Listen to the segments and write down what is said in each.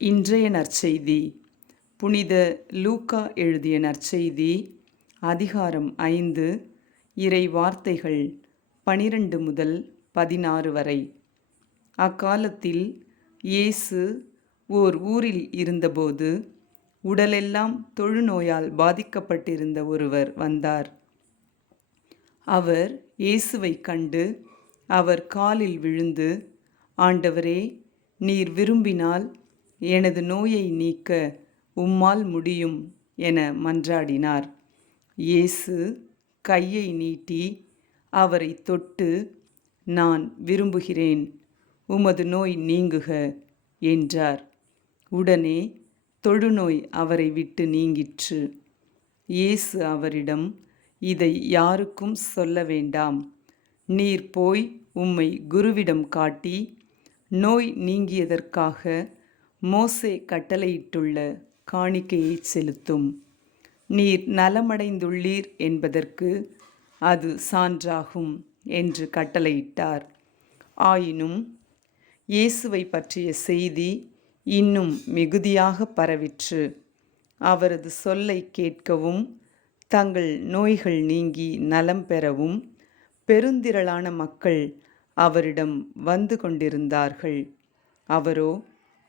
இன்றைய நற்செய்தி புனித லூக்கா எழுதிய நற்செய்தி அதிகாரம் 5 இறை வார்த்தைகள் 12 முதல் 16 வரை. அக்காலத்தில் இயேசு ஓர் ஊரில் இருந்தபோது உடலெல்லாம் தொழுநோயால் பாதிக்கப்பட்டிருந்த ஒருவர் வந்தார். அவர் இயேசுவை கண்டு அவர் காலில் விழுந்து, ஆண்டவரே, நீர் விரும்பினால் எனது நோயை நீக்க உம்மால் முடியும் என மன்றாடினார். இயேசு கையை நீட்டி அவரை தொட்டு, நான் விரும்புகிறேன், உமது நோய் நீங்குக என்றார். உடனே தொழுநோய் அவரை விட்டு நீங்கிற்று. இயேசு அவரிடம், இதை யாருக்கும் சொல்ல வேண்டாம். நீர் போய் உம்மை குருவிடம் காட்டி நோய் நீங்கியதற்காக மோசே கட்டளையிட்டுள்ள காணிக்கையை செலுத்தும். நீர் நலமடைந்துள்ளீர் என்பதற்கு அது சான்றாகும் என்று கட்டளையிட்டார். ஆயினும் இயேசுவை பற்றிய செய்தி இன்னும் மிகுதியாக பரவிற்று. அவரது சொல்லை கேட்கவும் தங்கள் நோய்கள் நீங்கி நலம் பெறவும் பெருந்திரளான மக்கள் அவரிடம் வந்து கொண்டிருந்தார்கள். அவரோ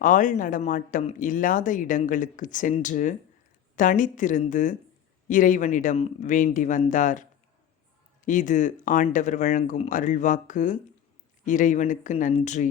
ஆள் நடமாட்டம் இல்லாத இடங்களுக்கு சென்று தனித்திருந்து இறைவனிடம் வேண்டி வந்தார். இது ஆண்டவர் வழங்கும் அருள்வாக்கு. இறைவனுக்கு நன்றி.